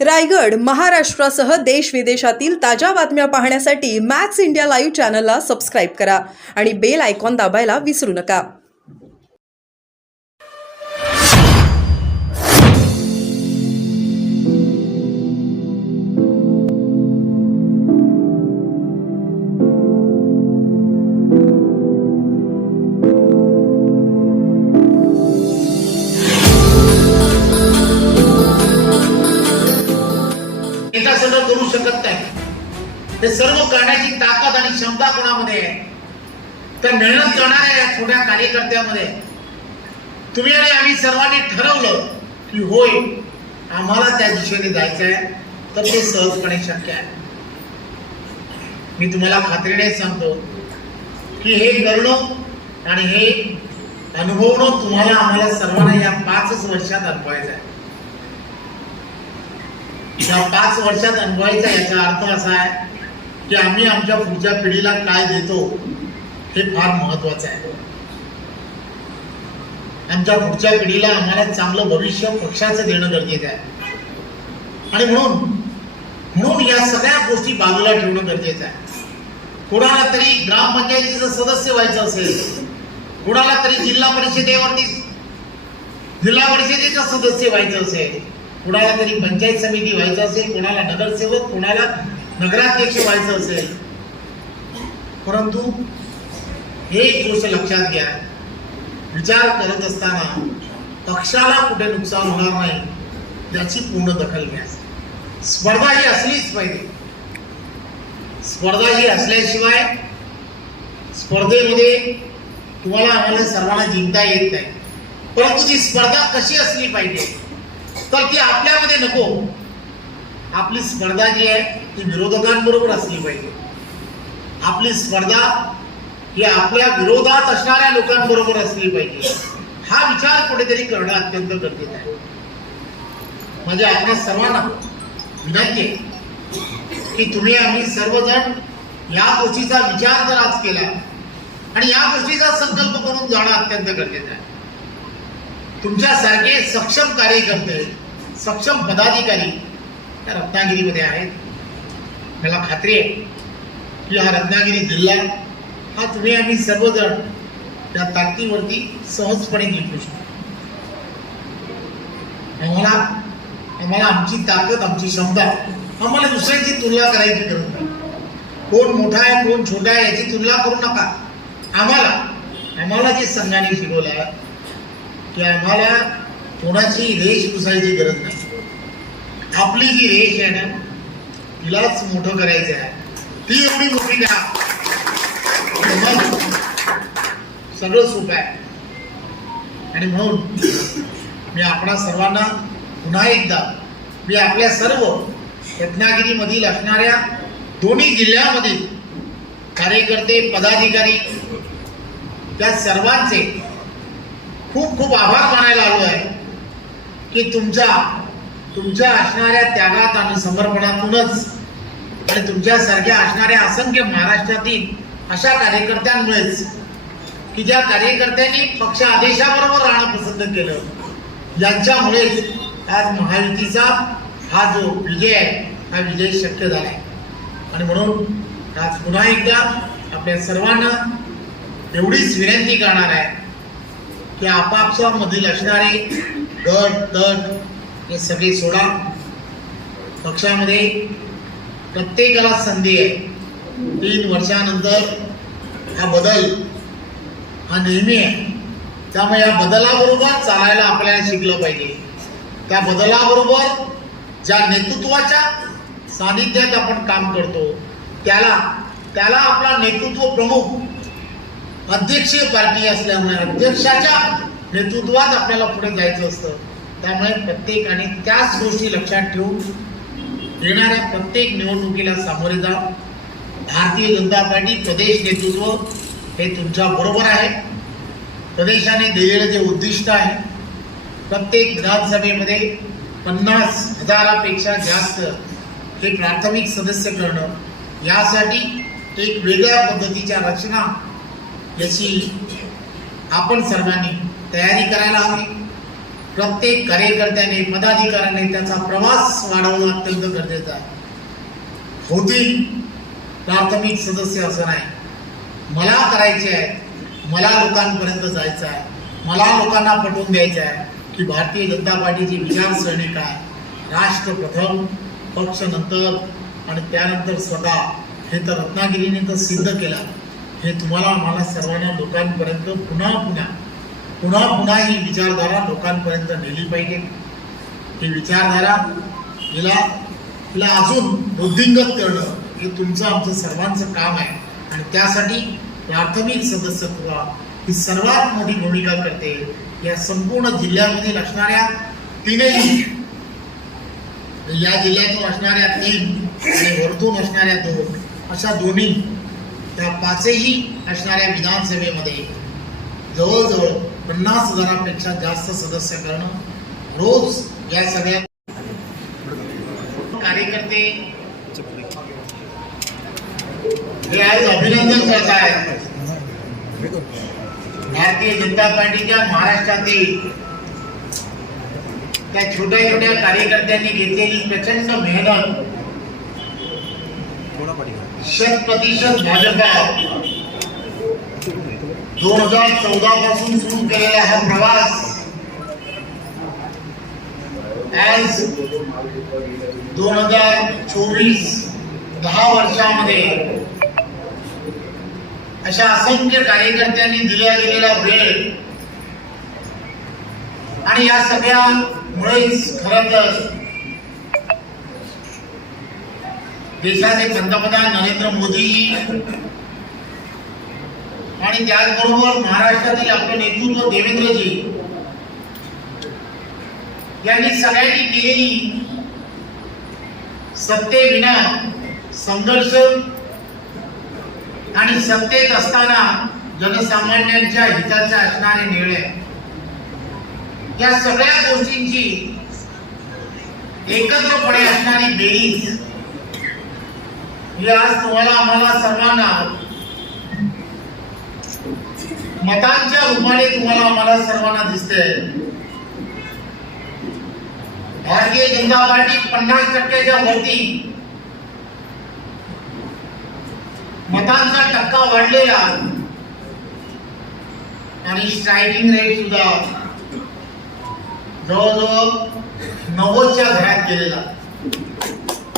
रायगड, महाराष्ट्रासह देश विदेशातील ताज्या बातम्या पाहण्यासाठी मॅक्स इंडिया लाईव्ह चॅनलला सबस्क्राईब करा आणि बेल आयकॉन दाबायला विसरू नका. सगळं करू शकत नाही. हे सर्व करण्याची ताकद आणि क्षमता कोणामध्ये आहे? तर मेहनत करणाऱ्या या छोट्या कार्यकर्त्यामध्ये. तुम्ही आणि आम्ही सर्वांनी ठरवलं की होय आम्हाला त्या दिशेने जायचं आहे, तर ते सहजपणे शक्य आहे. मी तुम्हाला खात्रीने सांगतो की हे करणं आणि हे अनुभवणं तुम्हाला आम्हाला सर्वांना या 5 वर्षात अनुभवायचं आहे. या 5 वर्षात अनुभवायचा याचा अर्थ असा आहे की आम्ही आमच्या पुढच्या पिढीला काय देतो हे फार महत्वाचं आहे. आमच्या पुढच्या पिढीला आम्हाला चांगलं भविष्य पक्षाचं देणं गरजेचं आहे. आणि म्हणून या सगळ्या गोष्टी बाजूला ठेवणं गरजेचं आहे. कोणाला तरी ग्रामपंचायतीचं सदस्य व्हायचं असेल, कोणाला तरी जिल्हा परिषदेचं सदस्य व्हायचं असेल, कोणाला तरी पंचायत समिती व्हायचं असेल, कोणाला नगरसेवक, कोणाला नगराध्यक्ष व्हायचं असेल. परंतु एक गोष्ट लक्षात घ्या, विचार करत असताना पक्षाला कुठे नुकसान होणार नाही याची पूर्ण दखल घ्या. स्पर्धा ही असलीच पाहिजे. स्पर्धा ही असल्याशिवाय स्पर्धेमध्ये तुम्हाला आम्हाला सर्वांना जिंकता येत नाही. परंतु ती स्पर्धा कशी असली पाहिजे तर ती आपल्यामध्ये नको. आपली स्पर्धा जी आहे ती विरोधकांबरोबर असली पाहिजे. आपली स्पर्धा ही आपल्या विरोधात असणाऱ्या लोकांबरोबर असली पाहिजे. हा विचार कुठेतरी करणं अत्यंत गरजेचं आहे. म्हणजे आपल्या सर्वांना विनंती आहे की तुम्ही आम्ही सर्वजण या गोष्टीचा विचार जर आज केला आणि या गोष्टीचा संकल्प करून जाणं अत्यंत गरजेचं आहे. तुमच्यासारखे सक्षम कार्यकर्ते, सक्षम पदाधिकारी या रत्नागिरीमध्ये आहेत. मला खात्री आहे की हा रत्नागिरी जिल्हा हा तुम्ही आम्ही सर्वजण त्या ताकदीवरती सहजपणे जिंकू शकतो. आम्हाला आमची ताकद, आमची क्षमता, आम्हाला दुसऱ्यांची तुलना करायची गरज नाही. कोण मोठा आहे कोण छोटा आहे याची तुलना करू नका. आम्हाला जे संघाने शिकवलं आहे की आम्हाला कोणाची रेष पुसायची गरज नाही. आपली जी रेष आहे ना तिलाच मोठं करायचं आहे. ती एवढी मोठी द्या, सगळं सोपं आहे. आणि म्हणून मी आपणा सर्वांना पुन्हा एकदा मी आपल्या सर्व रत्नागिरीमधील असणाऱ्या दोन्ही जिल्ह्यामधील कार्यकर्ते, पदाधिकारी त्या सर्वांचे खूप खूप आभार मानायला आलो आहे की तुमच्या असणाऱ्या त्यागात आणि समर्पणातूनच आणि तुमच्यासारख्या असणाऱ्या असंख्य महाराष्ट्रातील अशा कार्यकर्त्यांमुळेच की ज्या कार्यकर्त्यांनी पक्ष आदेशाबरोबर राहणं पसंत केलं, यांच्यामुळे आज महायुतीचा हा जो विजय आहे हा विजय शक्य झाला आहे. आणि म्हणून आज पुन्हा एकदा आपल्या सर्वांना एवढीच विनंती करणार आहे की आपापसा मधील असणारे गट तट हे सगळे सोडा. पक्षामध्ये प्रत्येकाला संधी आहे. 3 वर्षानंतर हा बदल हा नेहमी आहे. त्यामुळे या बदलाबरोबर चालायला आपल्याला शिकलं पाहिजे. त्या बदलाबरोबर ज्या नेतृत्वाच्या सानिध्यात आपण काम करतो त्याला आपला नेतृत्व प्रमुख अध्यक्षीय पार्टी असल्यामुळे अध्यक्षाच्या नेतृत्वात आपल्याला पुढे जायचं असतं. त्यामुळे प्रत्येकाने त्याच गोष्टी लक्षात ठेवून येणाऱ्या प्रत्येक निवडणुकीला सामोरे जा. भारतीय जनता पार्टी प्रदेश नेतृत्व हे तुमच्या बरोबर आहे. प्रदेशाने दिलेलं जे उद्दिष्ट आहे प्रत्येक विधानसभेमध्ये 50,000पेक्षा जास्त हे प्राथमिक सदस्य करणं, यासाठी एक वेगळ्या पद्धतीच्या रचना याची आपण सर्वांनी तयारी करायला हवी. प्रत्येक कार्यकर्त्याने पदाधिकाऱ्याने त्याचा प्रवास वाढवणं अत्यंत गरजेचं आहे. होतील प्राथमिक सदस्य असं नाही, मला करायचे आहे, मला लोकांपर्यंत जायचं आहे, मला लोकांना पटवून द्यायचं आहे की भारतीय जनता पार्टीची विचारसरणी काय, राष्ट्र प्रथम, पक्ष नंतर आणि त्यानंतर स्वतः. हे तर रत्नागिरीने तर सिद्ध केलं. हे तुम्हाला मला सर्वांना लोकांपर्यंत पुन्हा ही विचारधारा लोकांपर्यंत नेली पाहिजे. ही विचारधारा हिला अजून वृद्धिंगत करणं हे तुमचं आमचं सर्वांचं काम आहे. आणि त्यासाठी प्राथमिक सदस्यत्व ही सर्वात मोठी भूमिका करते. या संपूर्ण जिल्ह्यामधील असणाऱ्या तीनही, या जिल्ह्यातून असणाऱ्या 3 आणि वरतून असणाऱ्या 2, अशा दोन्ही त्या 5ही असणाऱ्या विधानसभेमध्ये जवळजवळ 50,000पेक्षा जास्त सदस्य करणं रोज. या सगळ्या कार्यकर्ते हे आज अभिनंदन करत आहेत. भारतीय जनता पार्टीच्या महाराष्ट्रातील त्या छोट्या छोट्या कार्यकर्त्यांनी घेतलेली प्रचंड मेहनत, 100% भाजपा 2014 पासून सुरू केलेला हा प्रवास आज 2024 10 वर्षामध्ये अशा असंख्य कार्यकर्त्यांनी दिल्या गेलेला वेळ आणि या सगळ्यामुळेच खरं तर देशाचे पंतप्रधान नरेंद्र मोदी आणि त्याचबरोबर महाराष्ट्रातील आपले नेतृत्व देवेंद्रजी यांनी सगळ्यांनी केलेली सत्तेविना संघर्ष आणि सत्तेत असताना जनसामान्यांच्या हिताच्या असणारे निर्णय, या सगळ्या गोष्टींची एकत्रपणे असणारी बेरीज ही आज तुम्हाला आम्हाला सर्वांना मतांच्या रूपाने तुम्हाला आम्हाला सर्वांना दिसते. भारतीय जनता पार्टी 50%च्या वरती मतांचा टक्का वाढलेला आणि स्ट्रायकिंग रेट सुद्धा जवळजवळ 90च्या घरात गेलेला.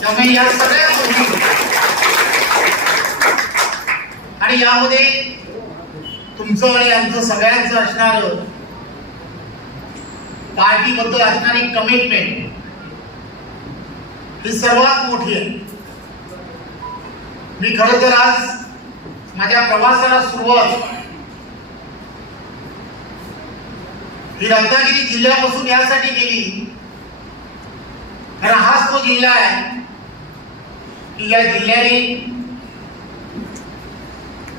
त्यामुळे या सगळ्या गोष्टी आणि यामध्ये तुमचं आणि आमचं सगळ्यांचं असणार पार्टीबद्दल असणारी कमिटमेंट ही सर्वात मोठी आहे. मी खरं तर आज माझ्या प्रवासाला सुरुवात ही रत्नागिरी जिल्ह्यापासून यासाठी केली, कारण हाच तो जिल्हा आहे की या जिल्ह्याने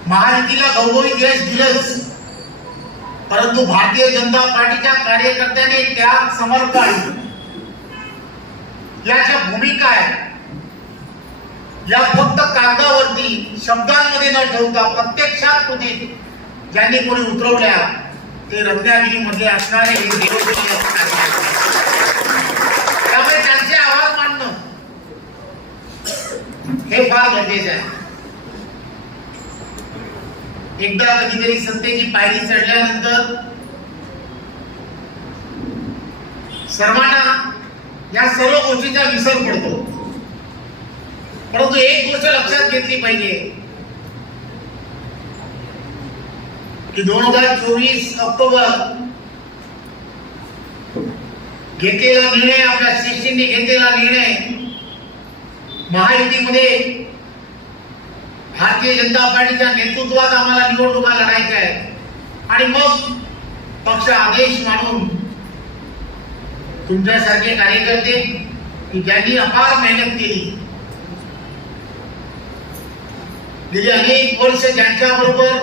महायुतीला घवघवीत यश दिलंच, परंतु भारतीय जनता पार्टीच्या कार्यकर्त्याने त्याग, समर्पण या ज्या भूमिका आहेत या फक्त कागदावरती शब्दांमध्ये न ठेवता प्रत्यक्षात कृतीत ज्यांनी कोणी उतरवल्या ते रत्नागिरीमध्ये असणारे हे देवदेवी असणार. त्यामुळे त्यांचे आभार मानणं हे फार गरजेचं आहे. एकदा कधीतरी सत्तेची पायरी चढल्यानंतर सर्वांना या सर्व गोष्टीचा विसर पडतो, परंतु एक गोष्ट लक्षात घेतली पाहिजे की 2024 ऑक्टोबर घेतलेला निर्णय, आपल्या शिष्टींनी घेतलेला निर्णय, महायुतीमध्ये भारतीय जनता पार्टीच्या नेतृत्वात आम्हाला निवडणुका लढायच्या आहेत आणि मग पक्ष आदेश मानून तुमच्यासारखे कार्यकर्ते की ज्यांनी अपार मेहनत केली, गेली अनेक वर्ष ज्यांच्याबरोबर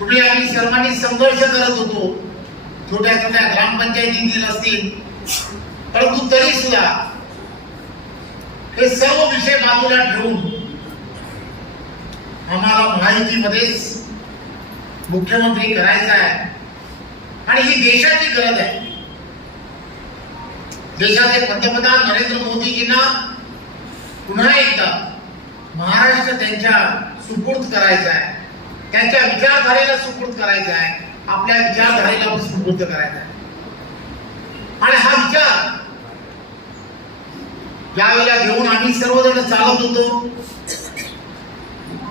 तुम्ही आम्ही सर्वांनी संघर्ष करत होतो, छोट्या छोट्या ग्रामपंचायतीतील असतील, परंतु तरी सुद्धा हे सर्व विषय बाजूला ठेवून आम्हाला महायुतीमध्येच मुख्यमंत्री करायचा आहे आणि ही देशाची गरज आहे. देशाचे पंतप्रधान नरेंद्र मोदीजींना पुन्हा एकदा महाराष्ट्र त्यांच्या सुपूर्द करायचा आहे, त्यांच्या विचारधारेला सुपूर्द करायचा आहे, आपल्या विचारधारेला सुपूर्द करायचा आहे. आणि हा विचार ज्यावेळेला घेऊन आम्ही सर्वजण चालत होतो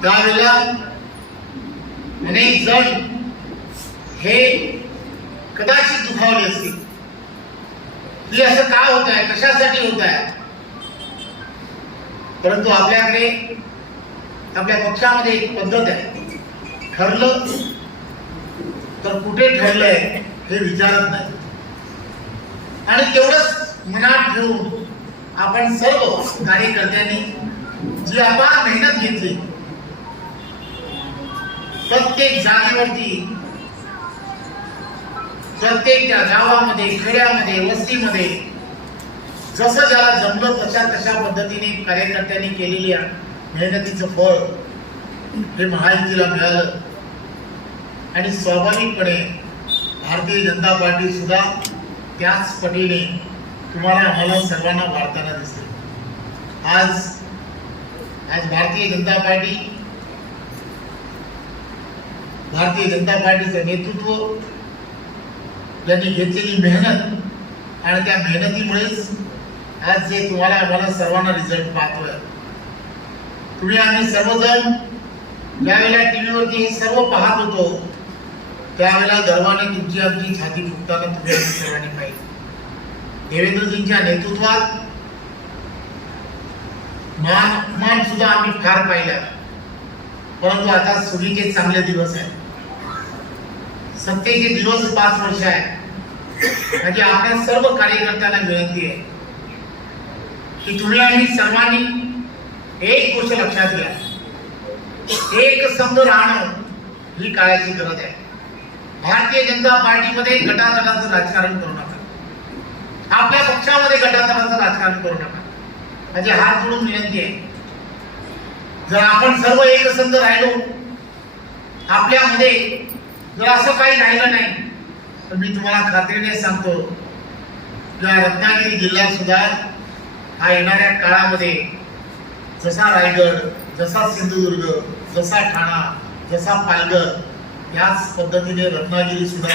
त्यावेळेला अनेक जण हे कदाचित दुखावले असतील की असं का होत आहे, कशासाठी होत आहे. परंतु आपल्याकडे आपल्या पक्षामध्ये एक पद्धत आहे, ठरलं तर कुठे ठरलंय हे विचारत नाही. आणि तेवढंच मनात ठेवून आपण सर्व कार्यकर्त्यांनी जी अपार मेहनत घेतली, प्रत्येक जागेवरती, प्रत्येक त्या गावामध्ये, खेड्यामध्ये, वस्तीमध्ये जसं ज्याला जमलं तशा पद्धतीने कार्यकर्त्यांनी केलेल्या मेहनतीचं फळ हे महायुतीला मिळालं. आणि स्वाभाविकपणे भारतीय जनता पार्टी सुद्धा त्याच पटीने तुम्हाला आम्हाला सर्वांना वाढताना दिसते. आज भारतीय जनता पार्टीचं नेतृत्व यांनी घेतलेली मेहनत आणि त्या मेहनतीमुळेच आज जे तुम्हाला आम्हाला सर्वांना रिझल्ट पाहतोय. तुम्ही आम्ही सर्वजण ज्यावेळेला टीव्हीवरती हे सर्व पाहत होतो त्यावेळेला गर्वाने तुमची आमची छाती फुगताना तुम्ही आम्ही सर्वांनी पाहिजे. देवेंद्रजींच्या नेतृत्वात मान सुद्धा आम्ही फार पाहिला. परंतु आता सुगीचे चांगले दिवस आहेत, सत्तेचे दिवस 5 वर्ष आहेत. म्हणजे आपल्या सर्व कार्यकर्त्यांना विनंती आहे की तुम्ही आम्ही सर्वांनी एक गोष्ट लक्षात घ्या, एक संघ राहणं ही काळाची गरज आहे. भारतीय जनता पार्टीमध्ये गटातटाचं राजकारण करू नका, आपल्या पक्षामध्ये गटातटाचं राजकारण करू नका. म्हणजे हात जोडून विनंती आहे, जर आपण सर्व एकसंध राहिलो, आपल्यामध्ये जर असं काही राहिलं नाही तर मी तुम्हाला खात्रीने सांगतो या रत्नागिरी जिल्हा सुद्धा हा येणाऱ्या काळामध्ये जसा रायगड, जसा सिंधुदुर्ग, जसा ठाणा, जसा पालघर याच पद्धतीने रत्नागिरी सुद्धा